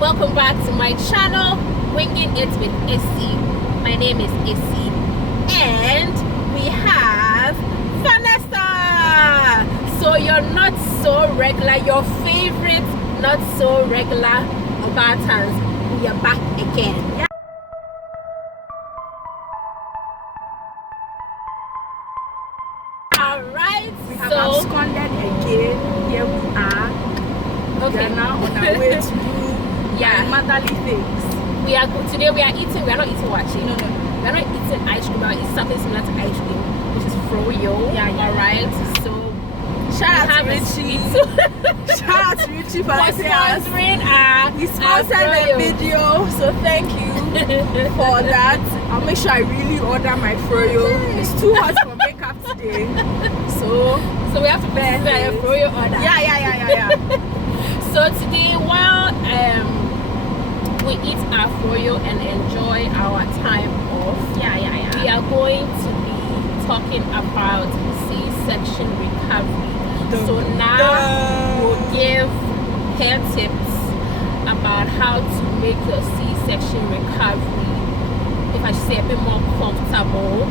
Welcome back to my channel, Winging It with Issy. My name is Issy, and we have Vanessa. So you're not so regular, your favorite not so regular Obatans. We are back again. Yeah. Alright, we have absconded again. Here we are. Okay. We are now on our way to do motherly things. Today we are eating. We are not eating wachi. No. We are not eating ice cream. We are eating something similar to ice cream, which is froyo. Yeah. Alright. So shout out to Richie. Shout out to Richie for sponsoring he sponsored the video. So thank you for that. I'll make sure I really order my froyo. It's too hot for makeup today. So we have to bear a froyo order. Yeah. So today, while we eat our froyo and enjoy our time off, we are going to be talking about C-section recovery. So now we'll give hair tips about how to make your C-section recovery, if I should say, a bit more comfortable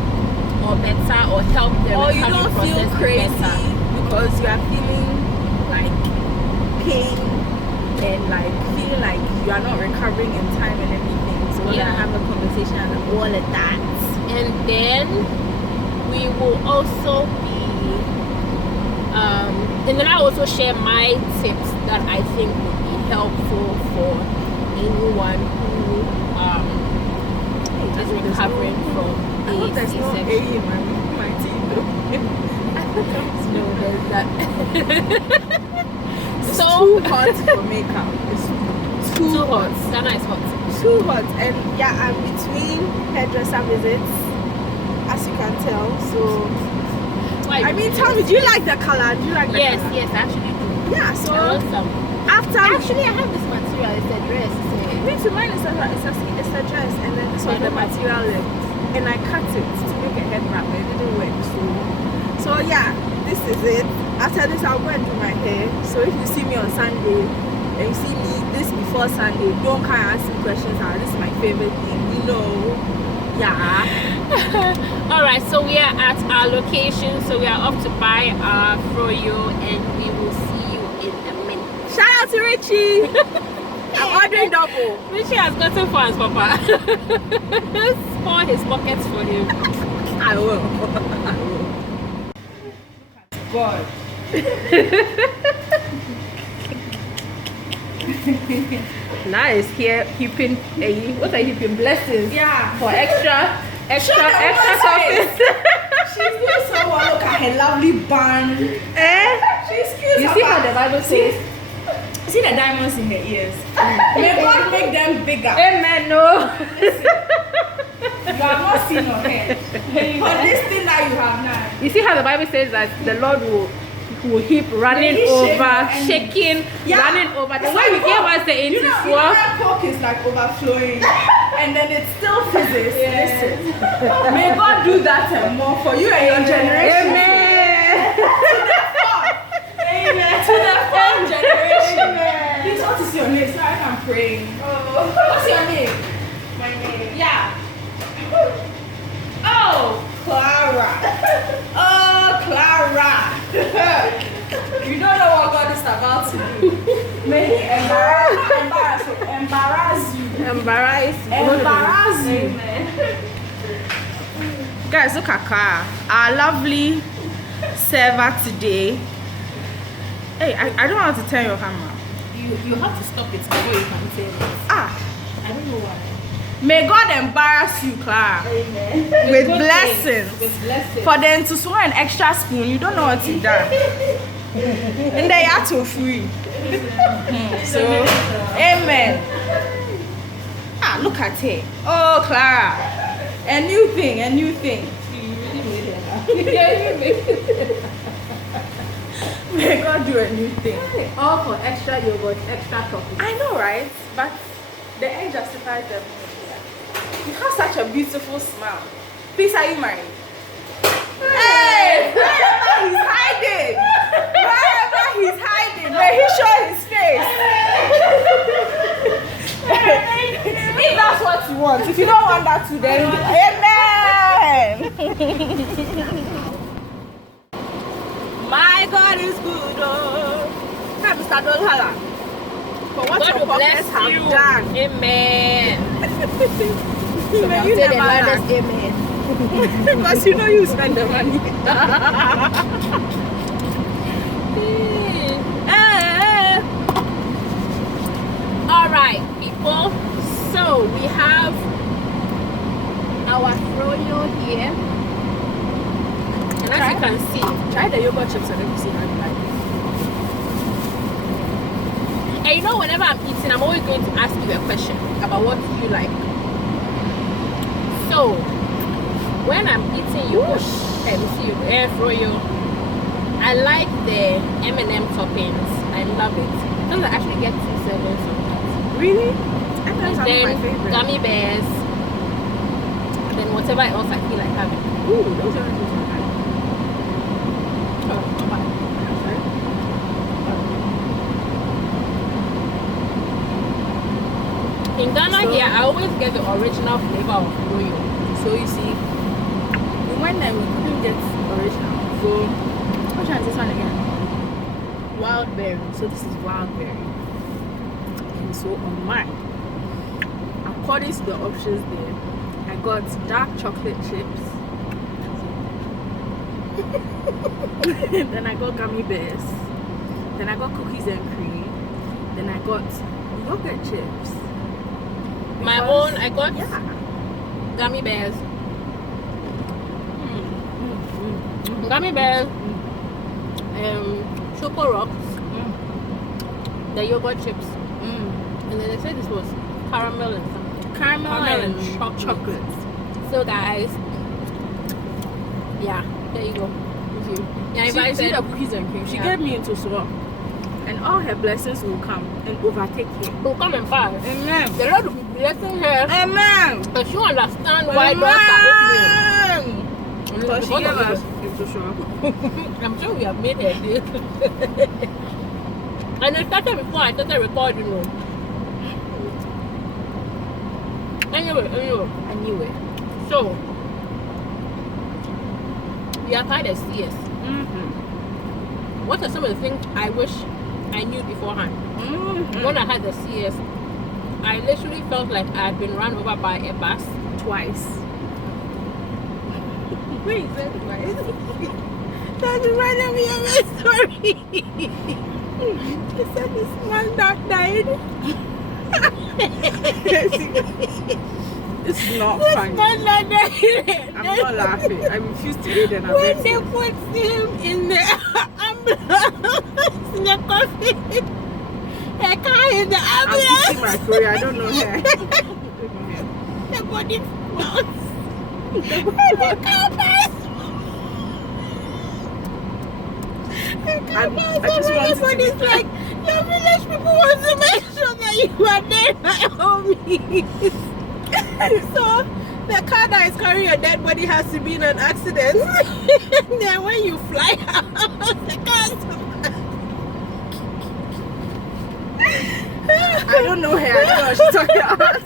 or better, or help the recovery process. Or you don't feel crazy because you are feeling like pain and like feeling like you are not recovering in time and everything. So we're gonna have a conversation and all of that. And then we will also be and then I'll also share my tips that I think would be helpful for anyone who is recovering from a C-section. No, there's that. It's too hot for makeup. It's too hot. Ghana is hot. Too hot. And I'm between hairdresser visits, as you can tell. So tell me, do you like the color? Do you like the color? Yes, I actually do. Yeah, so I want some. Actually, I have this material. It's a dress. Me too. Mine is a dress, and then this was the material left, and I cut it to make a head wrap. It didn't work. So this is it. After this, I'll go and do my hair. So if you see me on Sunday and you see me this before Sunday, don't come and ask me questions. This is my favorite thing, Alright, so we are at our location. So we are off to buy our froyo, and we will see you in a minute. Shout out to Richie. I'm ordering double. Richie has gotten fans, Papa. Pour his pockets for him. I will. God. Nice. Here heaping what are you heaping? Blessings. Yeah. For extra toppings. She's doing so well. Look at her lovely bun. She's cute. You see how the Bible says? See the diamonds in her ears. May God make them bigger. Amen. No. Listen, you have not seen your head. For this thing that you have now. You see how the Bible says that the Lord will heap running over, shaking, running over. The way He gave us the interest. Coke is like overflowing, and then it still fizzes. Listen, may God do that and more for you and your generation. Amen. To the fourth generation. Please, what is your name? So I'm praying. What's your name? My name. Yeah. Oh, Clara. Oh, Clara. You don't know what God is about to do. May He embarrass you. Embarrass you. Amen. Guys, look at Clara. Our lovely server today. Hey, I don't know how to turn your camera. You have to stop it before you can say it. I don't know why. May God embarrass you, Clara. Amen. With blessings. With blessings. For them to swallow an extra spoon, you don't know what to do. And they are too free. So, amen. Look at it. Oh, Clara. A new thing. May God do a new thing. All for extra yogurt, extra topping. I know, right? But the end justifies them. You have such a beautiful smile. Please, are you married? Hey! Wherever he's hiding! May he show his face! want. If you don't want that too, then amen. My God is good. Oh, Mr. Dolhala. For what God your will bless pockets have you. done. Amen. May you Say the never lack. loudest amen. Because you know you spend the money. All right, people. So we have our froyo here, and as you can see, Try the yogurt chips and let me see how you like it. and you know, whenever I'm eating, I'm always going to ask you a question about what you like. So when I'm eating yogurt, froyo, I like the M&M toppings. I love it. Those I actually get 2 servings of that. Really? I And think that's then my favorite. gummy bears, and then whatever else I feel like having. Ooh, those are good. In Ghana So- here, I always get the original flavor of froyo. So you see, we went there, we couldn't get original. So, which one is this one again? Wild berry. So this is wild berry. And so on mine, according to the options there, I got dark chocolate chips. Then I got gummy bears. Then I got cookies and cream. Then I got yogurt chips. My Because- own, I got Yeah. gummy bears. Gummy bears, choco rocks, the yogurt chips, and then they said this was caramel and something. Caramel and chocolate. chocolate. So guys, yeah, there you go. Yeah, if I She said the cookies and cream. She Yeah. gave me into so, and all her blessings will come and overtake you. will come and pass. Amen. The Lord will be blessing her, Amen. but she understand why doors are opening. Because she Because gave of us you. into so. I'm sure we have made her day. And it started before I started recording. No. Anyway. So, we have had a CS. What are some of the things I wish I knew beforehand? When I had the CS, I literally felt like I had been run over by a bus. Twice. Wait, that's reminded me of a story. He said this man that died. This is not This funny. man that died. I'm not laughing. I refuse to aid and When abet they you. put him in the ambulance, in the coffin, the car in the I'm fixing ambulance, my career. I don't know her. the body floats, and the car passed. I just want to Everybody's be like, your village people want to make sure that you are there, my homies. So the car that is carrying your dead body has to be in an accident. And then when you fly out, the car I don't know her. I don't know what she's talking about.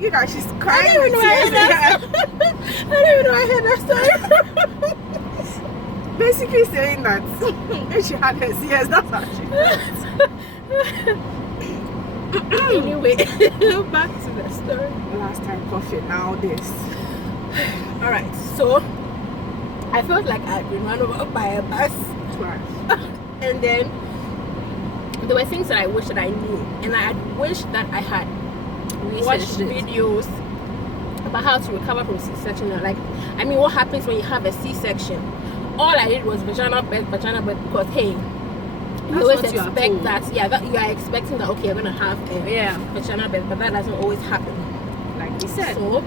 You know, she's I crying don't with even know tears in her I eyes. don't even know I heard that story. Basically saying that when she had her CS, that's how she Anyway, back to the story. last time coffee, now this. Alright, so I felt like I'd been run over by a bus. Twice. And then there were things that I wish that I knew, and I had wished that I had watched Researched it. videos about how to recover from C-section. Like, I mean, what happens when you have a C-section? All I did was vaginal birth, because hey, you That's always what you are expect told. that, that you are expecting that, okay, you're gonna have a Yeah, vaginal birth, but that doesn't always happen. like you said. So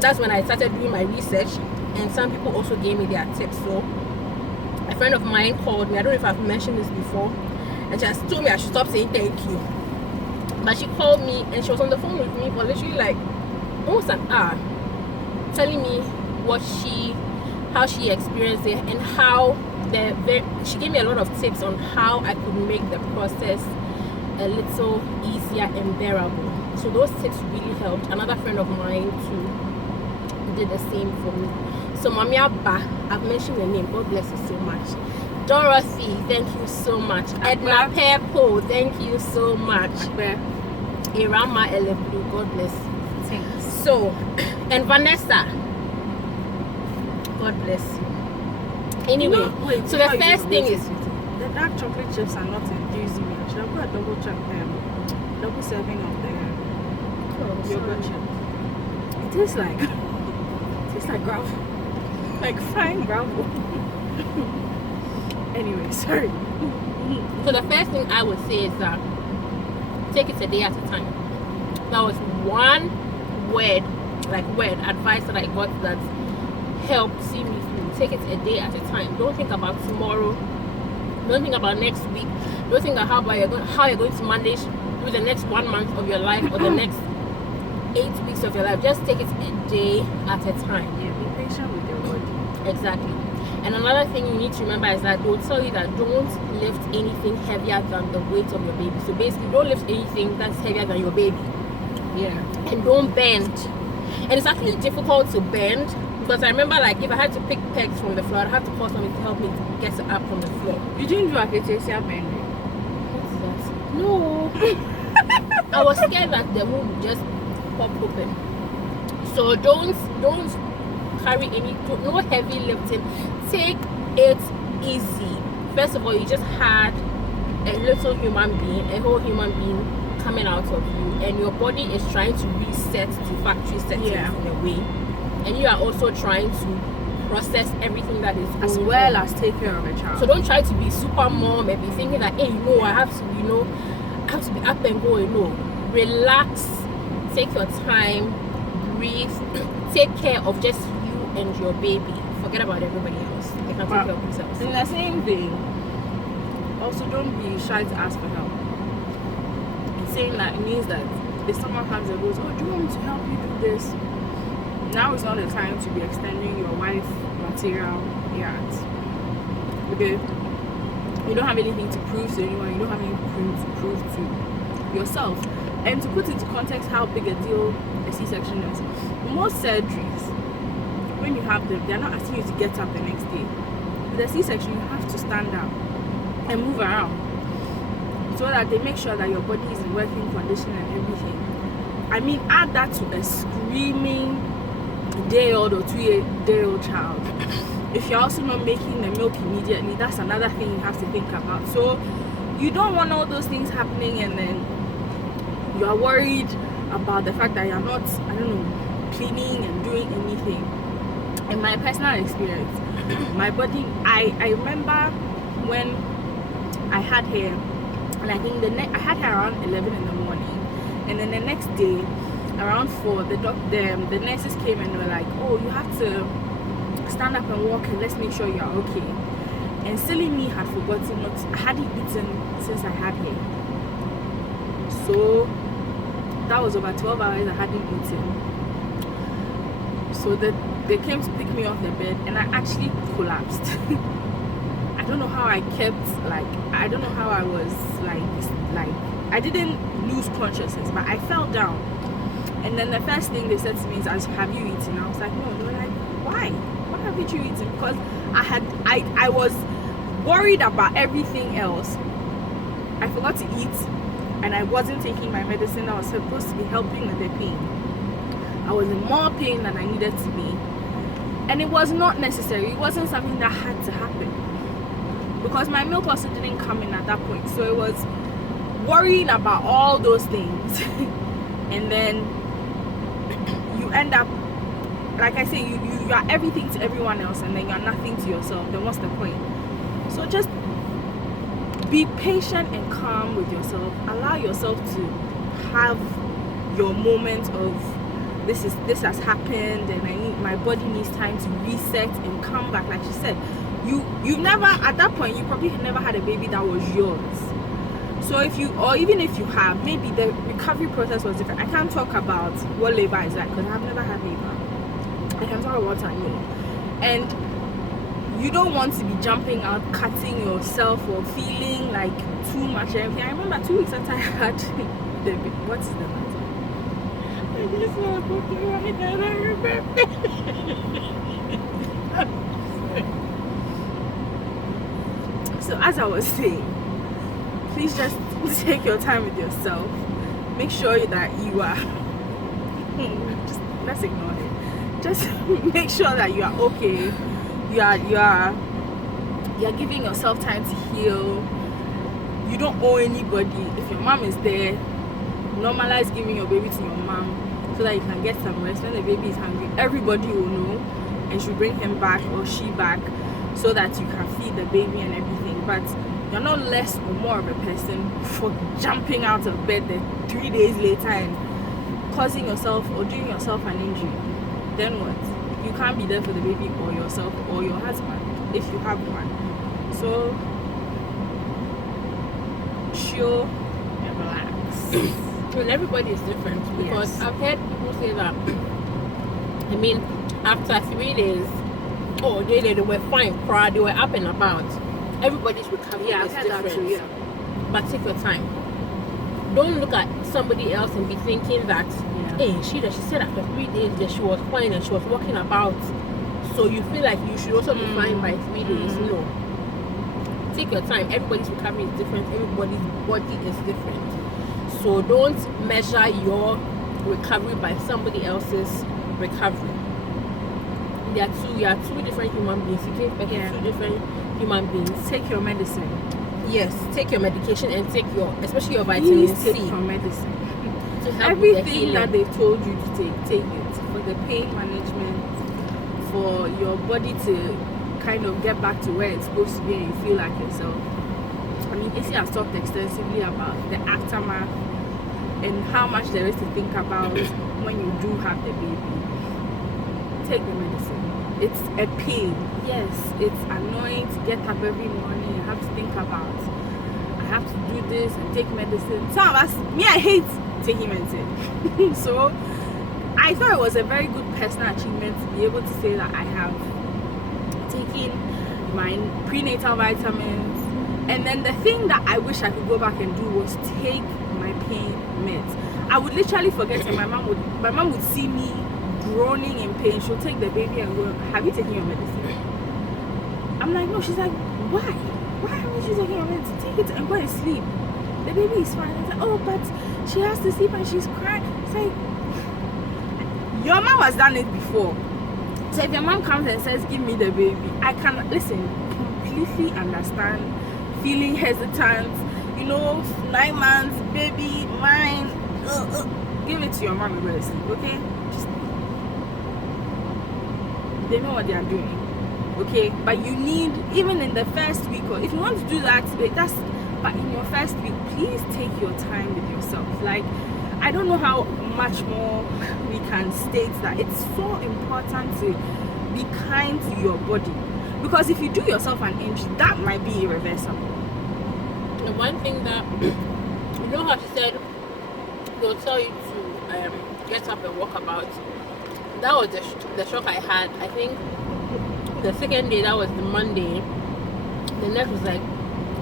that's when I started doing my research, and some people also gave me their tips. So a friend of mine called me, I don't know if I've mentioned this before, and she has told me I should stop saying thank you. But she called me and she was on the phone with me for literally like almost an hour, telling me how she experienced it, and how she gave me a lot of tips on how I could make the process a little easier and bearable. So those tips really helped. Another friend of mine too did the same for me. So Mami Abba, I've mentioned the name, God bless you so much. Dorothy, thank you so much. Edna Peppo, thank you so much. Irama Elebu, God bless you. Thanks. So, and Vanessa, God bless you. Anyway, so the first thing is the dark chocolate chips are not infusing me. Should I put a double serving of the yogurt chip? It tastes like gravel, like frying gravel. Anyway, sorry. So the first thing I would say is that take it a day at a time. That was one word advice that I got that helped see me through. Take it a day at a time. Don't think about tomorrow. Don't think about next week. Don't think about how you're going to manage through the next 1 month of your life or the next 8 weeks of your life. Just take it a day at a time. Yeah, be patient with your body. Exactly. And another thing you need to remember is that they'll tell you that don't lift anything heavier than the weight of your baby. So basically, don't lift anything that's heavier than your baby. Yeah. And don't bend. And it's actually difficult to bend because I remember, like, if I had to pick pegs from the floor, I'd have to call somebody to help me to get it up from the floor. You didn't do acacia bending? What's that? No. I was scared that the wound would just pop open. So don't carry no heavy lifting. Take it easy. First of all, you just had a little human being, a whole human being coming out of you, and your body is trying to reset to factory settings in a way, and you are also trying to process everything that is going as well as take care of a child. So don't try to be super mom and be thinking that, hey, I have to be up and go. Relax, take your time, breathe, take care of just you and your baby. Forget about everybody else. They can take care of themselves. In the same vein, also don't be shy to ask for help. Saying that means that if someone comes and goes, oh, do you want me to help you do this? Now is not the time to be extending your wife material yards. Okay? You don't have anything to prove to anyone. You don't have anything to prove to yourself. And to put into context how big a deal a C-section is, most surgeries, when you have them, they're not asking you to get up the next day. With a C-section, you have to stand up and move around, so that they make sure that your body is in working condition and everything. I mean, add that to a screaming day-old or 2-day-old child. If you're also not making the milk immediately, that's another thing you have to think about. So you don't want all those things happening and then you are worried about the fact that you're not, cleaning and doing anything. In my personal experience, my body, I remember when I had hair, and I think I had her around 11 in the morning, and then the next day around 4 the nurses came and were like, oh, you have to stand up and walk and let's make sure you're okay. And silly me had forgotten I hadn't eaten since I had hair, so that was over 12 hours I hadn't eaten. So they came to pick me off the bed and I actually collapsed. I don't know how I kept, I don't know how I was I didn't lose consciousness, but I fell down. And then the first thing they said to me is, have you eaten? I was like, no. They were like, why haven't you eaten? Because I was worried about everything else. I forgot to eat and I wasn't taking my medicine that was supposed to be helping with the pain. I was in more pain than I needed to be. And it was not necessary. It wasn't something that had to happen, because my milk also didn't come in at that point. So it was worrying about all those things. And then you end up, like I say, you are everything to everyone else and then you're nothing to yourself. Then what's the point? So just be patient and calm with yourself. Allow yourself to have your moment of this has happened and my body needs time to reset and come back. Like she said, you've never, at that point you probably never had a baby that was yours. So even if you have, maybe the recovery process was different. I can't talk about what labor is like because I've never had labor. I can talk about what I know. And you don't want to be jumping out, cutting yourself or feeling like too much everything. I remember 2 weeks after I had the, what is the matter? I just saw a book right now, I remember. So as I was saying, please just take your time with yourself. Make sure that you are just let's ignore it. Just make sure that you are okay. You're giving yourself time to heal. You don't owe anybody. If your mom is there, normalize giving your baby to your mom so that you can get some rest. When the baby is hungry, everybody will know and should bring him back or she back so that you can feed the baby and everything. But you're not less or more of a person for jumping out of bed 3 days later and causing yourself or doing yourself an injury. Then what? You can't be there for the baby or yourself or your husband if you have one. So chill and relax. Well, everybody is different because Yes. I've heard people say that. I mean, after 3 days, they were fine, they were up and about. Everybody's recovery Yeah, is I've heard that different. too, yeah. But take your time. Don't look at somebody else and be thinking that, hey, she said after 3 days that she was fine and she was walking about. So you feel like you should also be fine by 3 days. No. Take your time. Everybody's recovery is different. Everybody's body is different. So don't measure your recovery by somebody else's recovery. We are two different human beings. You can't expect two different human beings. Take your medicine. Yes, take your medication and take especially your vitamin Please C take your medicine. to help with the Everything healing. that they told you to take it. For the pain management, for your body to kind of get back to where it's supposed to be and you feel like yourself. I mean, Issy has talked extensively about the aftermath and how much there is to think about when you do have the baby. Take the medicine. It's a pain. Yes, it's annoying to get up every morning. You have to think about, I have to do this and take medicine. Some of us, I hate taking medicine. So I thought it was a very good personal achievement to be able to say that I have taken my prenatal vitamins. And then the thing that I wish I could go back and do was take my pain meds. I would literally forget, and my mom would see me groaning in pain. She'll take the baby and go, have you taken your medicine? I'm like, no. She's like, why haven't you taken your medicine? Take it and go and sleep. The baby is fine. I said, oh, but she has to sleep and she's crying. It's like, your mom has done it before. So if your mom comes and says, give me the baby, I can completely understand feeling hesitant, 9 months, baby, mine, give it to your mom and go to sleep, okay? They know what they are doing, okay? But you need, even in the first week, or if you want to do that, but in your first week, please take your time with yourself. Like, I don't know how much more we can state that it's so important to be kind to your body, because if you do yourself an injury, that might be irreversible. The one thing that how she said they'll tell you to get up and walk about. That was the shock I had. I think the second day, that was the Monday. The nurse was like,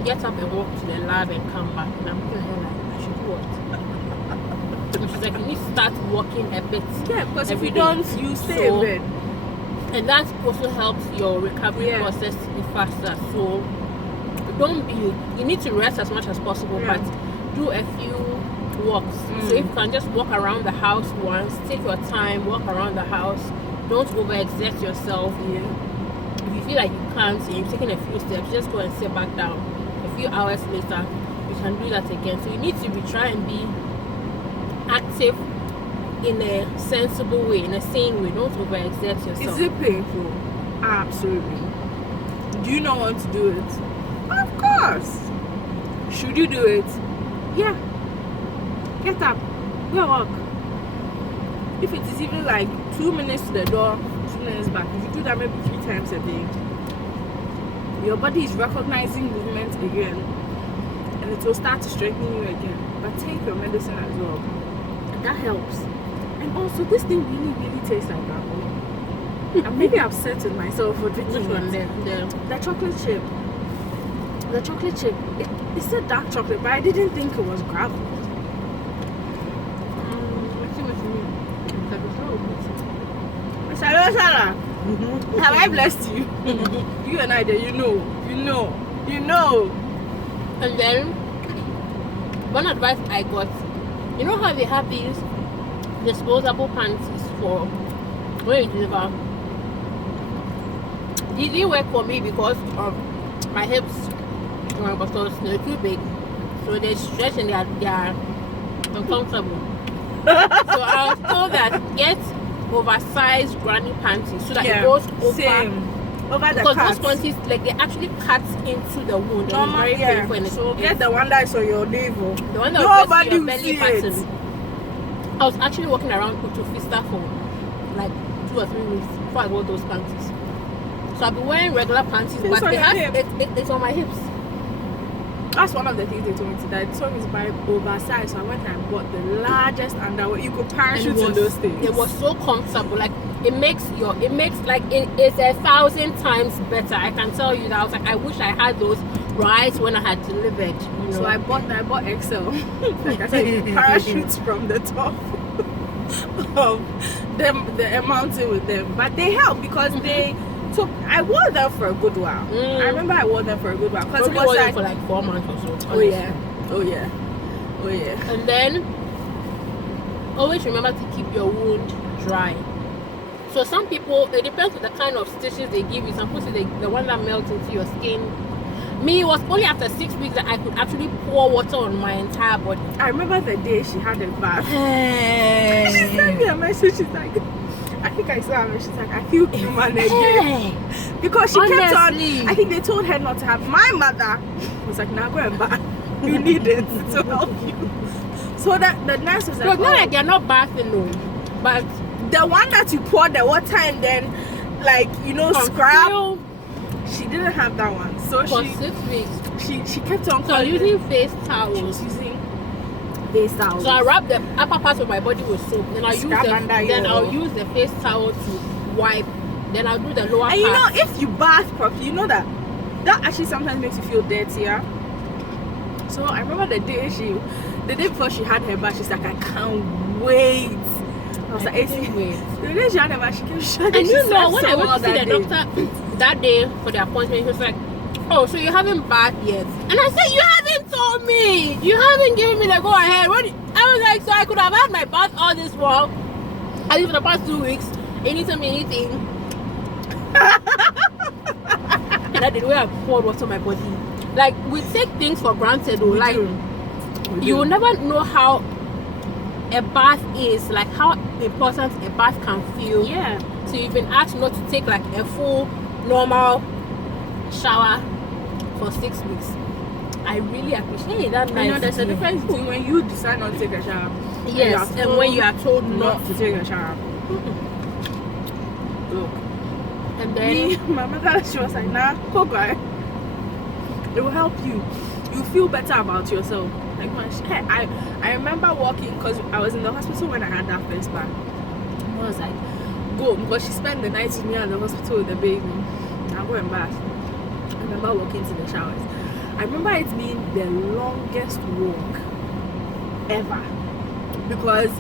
get up and walk to the lab and come back. And I'm looking at her like, I should do what? And she's like, you need to start walking a bit. Yeah, because if every you day. don't, you stay in bed. And that also helps your recovery process to be faster. So you need to rest as much as possible, but do a few walks. So if you can just walk around the house once, take your time, walk around the house. Don't overexert yourself. If you feel like you can't and you've taken a few steps, just go and sit back down. A few hours later, you can do that again. So you need to try and be active in a sensible way, in a sane way. Don't overexert yourself. Is it painful? Absolutely. Do you not want to do it? Of course. Should you do it? Yeah. Get up. Go walk. If it is even like 2 minutes to the door, 2 minutes back, if you do that maybe 3 times a day, your body is recognizing movement again, and it will start to strengthen you again. But take your medicine as well. That helps. And also, this thing really tastes like apple. I'm really upset with myself for drinking the chocolate chip. The chocolate chip, it said dark chocolate, but I didn't think it was gravel. I see what you mean. Sarah, have I blessed you? You and I, you know. And then one advice I got, you know how they have these disposable panties for when you deliver? It didn't work for me because of my hips because they're too big, so they stretch and they are uncomfortable. So I was told that get oversized granny panties so that it goes over the because those panties like they actually cut into the wound and it's very painful. And so get the one that's on your navel. The one that was on your belly button. I was actually walking around to Fista for like 2 or 3 weeks before I wore those panties. So I'll be wearing regular panties, but it's on my hips. That's one of the things they told me today. They told me to buy oversized, so I went and bought the largest underwear. You could parachute in those things. It was so comfortable. Like it's 1,000 times better. I can tell you that. I was like, I wish I had those right when I had delivered. You know? So I bought XL. Like I said, you parachute from the top of them, the mountain with them. But they help because they. So I wore them for a good while. I remember I wore them for a good while because it was like for like 4 months or so. Oh yeah. And then always remember to keep your wound dry. So some people, it depends on the kind of stitches they give you. Some people say the one that melts into your skin. Me, it was only after 6 weeks that I could actually pour water on my entire body. I remember the day she had a bath. She sent me a message. She's like, I think I saw her. She's like, I feel human again. Because she kept on. I think they told her not to have. My mother was like, now go and bath. You need it to help you. So that the nurse was like, it's not like you're not bathing, no. But the one that you pour the water and then, like, scrub. She didn't have that one. So for 6 weeks. She kept on. So using face towels. She was using face towels. So I wrap the upper part of my body with soap. Then I'll use the face towel to wipe. Then I'll do the lower part. And if you bath properly, you know that actually sometimes makes you feel dirtier. So I remember the day before she had her bath, she's like, I can't wait. I was like, wait. The day she had her bath, she kept shouting. And you know, when I went to see the doctor that day for the appointment, he was like, oh, so you haven't bathed yet? And I said, you haven't told me. You haven't given me the go ahead. I was like, so I could have had my bath all this while. At least for the past 2 weeks. Anytime, anything. And I did where I poured water on my body. Like, we take things for granted though. Like, you will never know how a bath is, like how important a bath can feel. Yeah. So you've been asked not to take like a full normal shower for 6 weeks. I really appreciate that. There's a difference between when you decide not to take a shower. Yes, and when you are told not to take a shower. Look. And then my mother, she was like, nah, go back. It will help you. You feel better about yourself. Like I remember walking because I was in the hospital when I had that first bath. I was like, go, because she spent the night with me at the hospital with the baby. I'll go and bath. I remember walking to the showers. I remember it being the longest walk ever because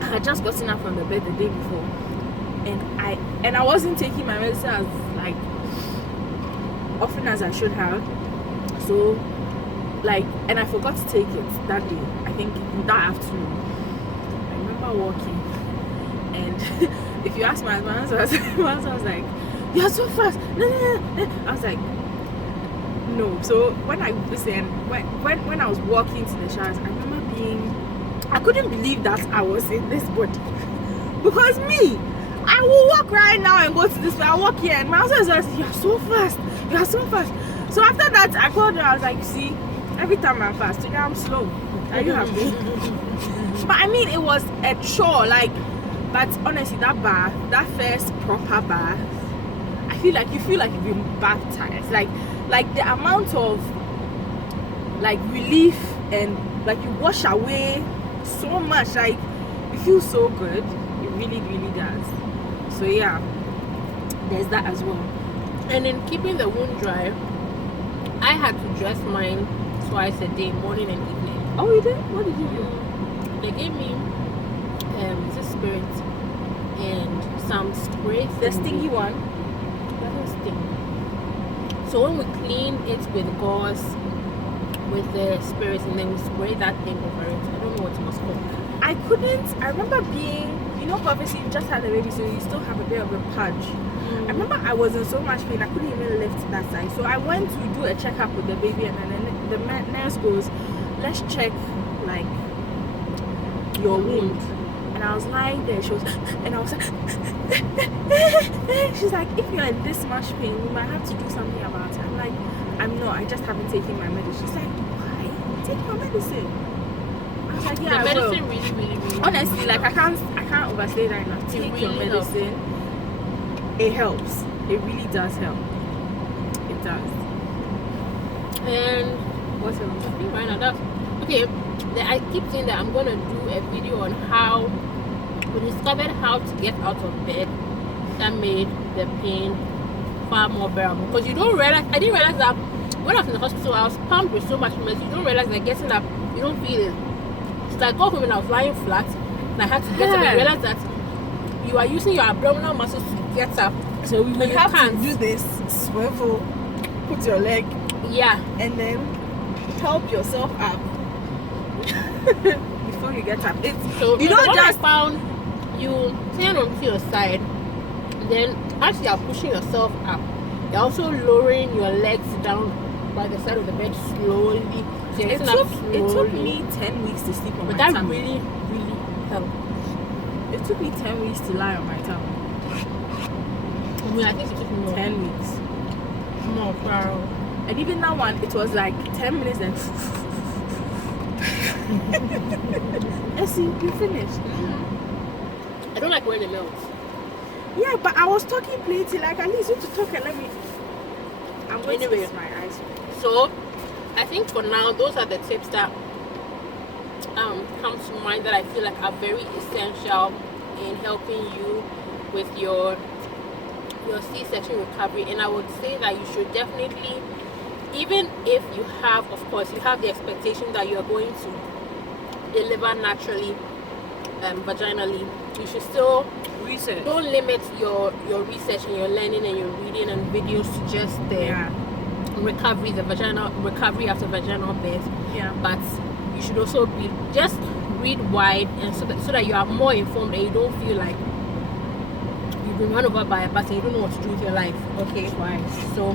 I had just gotten up from the bed the day before, and I wasn't taking my medicine as like often as I should have. So and I forgot to take it that day. I think that afternoon. I remember walking, and if you ask my husband, I was like, "You're so fast!" No. I was like, "No." So when I when I was walking to the showers, I remember I couldn't believe that I was in this body because I will walk right now and go to this way. I walk here, and my husband was like, "You're so fast! You're so fast!" So after that, I called her. I was like, "See, every time I'm fast, today I'm slow. Are you happy?" But I mean, it was a chore. But honestly, that first proper bath, I feel like you've been baptized. Like the amount of like relief and like you wash away so much. Like you feel so good. It really, really does. So yeah, there's that as well. And in keeping the wound dry, I had to dress mine twice a day, morning and evening. Oh, you did? What did you do? They gave me this spirit and some spray very The stingy one. doesn't sting. So when we clean it with gauze, with the spirits, and then we spray that thing over it. I don't know what it was called. I remember being, obviously you just had a baby, so you still have a bit of a pudge. I remember I was in so much pain, I couldn't even lift that side. So I went to do a checkup with the baby, and then the nurse goes, let's check, like, your wound. And I was lying there, and I was like, she's like, if you're in this much pain, we might have to do something about it. I'm like, I'm not, I just haven't taken my medicine. She's like, why? Take your medicine. I was like, yeah, the I will. medicine really Honestly, like, I can't overstate that enough. Take your really medicine. It helps. It really does help. It does. And what's else? I think right now that's okay. I keep saying that I'm gonna do a video on how we discovered how to get out of bed that made the pain far more bearable. Because you don't realize, I didn't realize that when I was in the hospital, I was pumped with so much medicine. You don't realize that getting up, you don't feel it. So I got home and I was lying flat, and I had to get up and realize that you are using your abdominal muscles to get up. So we have to do this swivel, put your leg, and then help yourself up before you get up. So you don't just I found you turn onto your side, then as you are pushing yourself up, you're also lowering your legs down by the side of the bed slowly. So it took me 10 weeks to sleep on my tummy. But that really helped. It took me 10 weeks to lie on my tummy. I think it took more. 10 weeks. More, wow. And even that one, it was like 10 minutes and Essie, you finished. I don't like when it melts. Yeah, but I was talking plenty, like at least you to talk and let me. I'm going to use my eyes. So I think for now those are the tips that come to mind that I feel like are very essential in helping you with your C-section recovery. And I would say that you should definitely, even if you have, of course, you have the expectation that you are going to deliver naturally vaginally, you should still research. Don't limit your research and your learning and your reading and videos to just the recovery, the vaginal recovery after vaginal birth. But you should also just read wide, and so that you are more informed and you don't feel like you've been run over by a bus and you don't know what to do with your life. Okay, so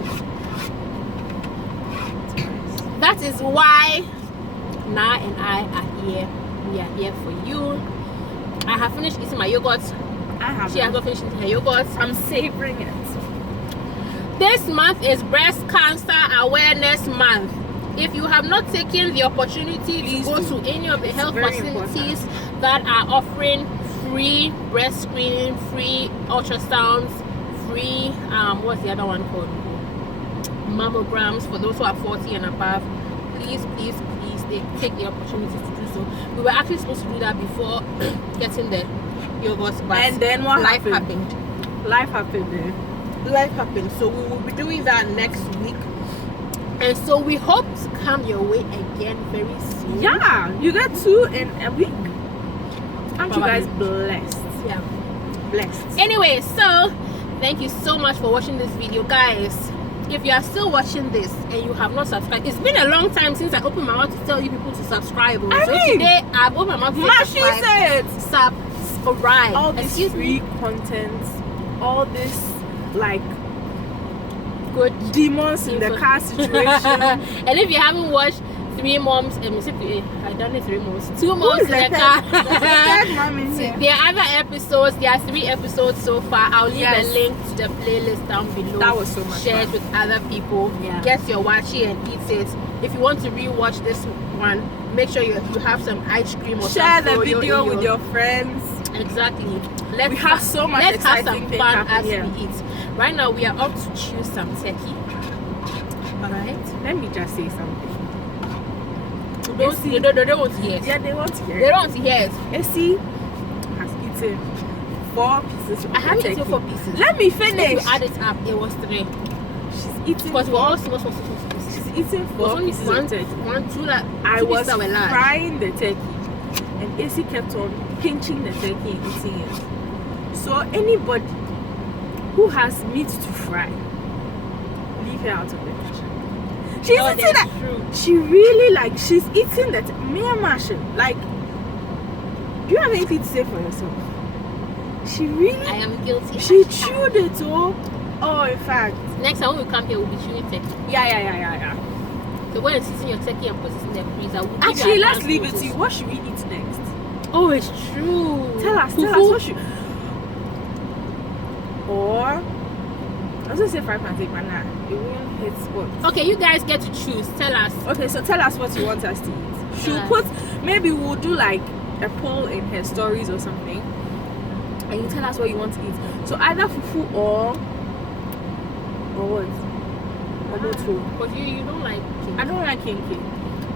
that is why Na and I are here. We are here for you. I have finished eating my yogurt. She has not finished eating her yogurt. I'm savoring it. This month is Breast Cancer Awareness Month. If you have not taken the opportunity to go to any of the health facilities that are offering free breast screening, free ultrasounds, free what's the other one called? Mammograms for those who are 40 and above, please take the opportunity to do so. We were actually supposed to do that before getting the yogurt, but and then life happened. Life happened. So we will be doing that next week, and so we hope to come your way again very soon. Yeah, you get 2 in a week. Aren't you guys blessed? Yeah, blessed. Anyway, so thank you so much for watching this video, guys. If you are still watching this and you have not subscribed, it's been a long time since I opened my mouth to tell you people to subscribe. So today I've opened my mouth to subscribe. All this free content, all this like good demons in the car situation. And if you haven't watched 3 moms, I done it 3 moms, 2 moms in the car. There are other episodes. There are 3 episodes so far. I'll leave a link to the playlist down below. That was so much Share it with other people. Get your wachi and eat it. If you want to rewatch this one, make sure you have some ice cream or share the video with your friends. Exactly. We have so much exciting have some fun as we eat. Right now we are up to choose some turkey. Alright. Let me just say something. They don't want to hear it. Yeah, they want to hear it. They don't want to hear it. Essie has eaten 4 pieces of I haven't eaten 4 pieces. Let me finish. If you add it up, it was 3. She's eating because we're all small. She's eating 4 pieces of turkey. 1, 2, like I was frying the turkey, and Essie kept on pinching the turkey and eating it. So anybody who has meat to fry, leave her out of the kitchen. She's eating that. True. She really like she's eating that mere mashing. Like, do you have anything to say for yourself? She really. I am guilty. She chewed it all. Oh, in fact. Next time when we come here, we'll be chewing turkey. Yeah. So when you're sitting your turkey and put it in the freezer, we'll give Actually, you let's leave it notice. to you. What should we eat next? Oh, it's true. Tell us what should. Or I was gonna say fried pancake, but nah, it won't hit spot. Okay, you guys get to choose. Tell us. Okay, so tell us what you want us to eat. She'll put, maybe we'll do like a poll in her stories or something, and you tell us what you want to eat. So either fufu or what? Or motu. But you don't like king. I don't like kinky.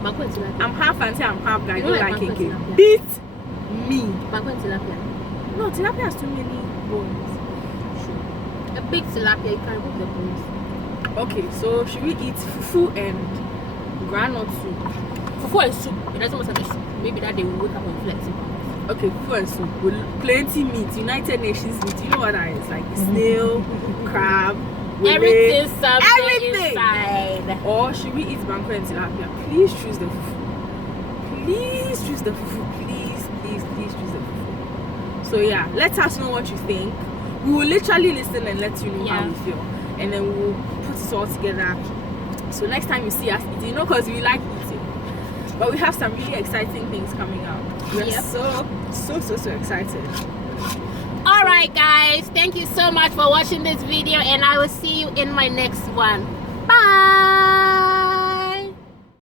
Banku and tilapia. I'm half auntie, I'm half guy. I You don't don't like like kinky. tilapia? Beat me. Banku and tilapia. No, tilapia has too many bones. A big tilapia, you can remove the bones. Okay, so should we eat fufu and groundnut soup? Fufu and soup. It doesn't matter the soup. Maybe that day we wake up and flex it. Okay, fufu and soup with plenty meat, United Nations meat. You know what that is? Like snail, crab, Everything something everything. inside. Or should we eat banku and tilapia? Please choose the fufu. Please choose the fufu. Please choose the fufu. So yeah, let us know what you think. We will literally listen and let you know how we feel, and then we will put it all together. So next time you see us eating, because we like eating, but we have some really exciting things coming out. We're so excited. All right, guys, thank you so much for watching this video, and I will see you in my next one. Bye.